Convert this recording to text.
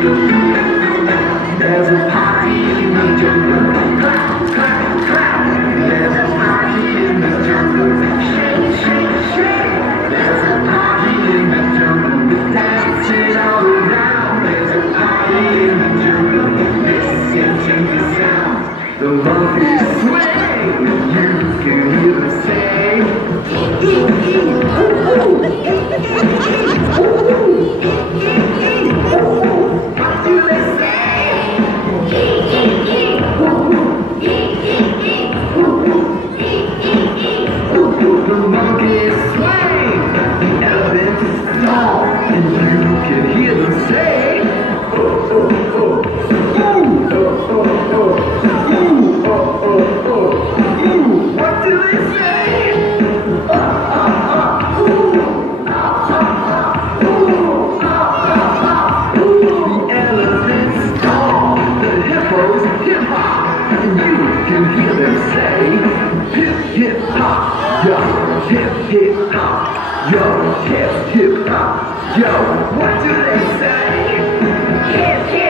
There's a party in the jungle. Clap, clap, clap. There's a party in the jungle. Shake, shake, shake. There's a party in the jungle. Dancing all around. There's a party in the jungle. Listen to the sound. The monkeys sway. You can hear them say, ee, ee, ee, ooh, ooh, ee, ee, ee, ooh, ooh, ee, ee, ee, ooh, ooh. What do they say? Ee, ee, ee, ooh, ooh, ee, ee, ee, ooh, ooh, ee, ee, ee, ooh, ooh. The monkeys sway, the elephants stomp, and you can hear them say, oh, oh, oh, ooh, oh, oh, oh, ooh, oh, oh, oh, ooh. What do they say? Ah, ah, ah, ooh, ah, ah, ah, ooh, ah, ah, ah, ooh. The elephants stomp, the hippos hip hop, and you can hear them say, hip hip hop, yo, hip hip hop, yo, hip hip hop, yo. What do they say? Hip hip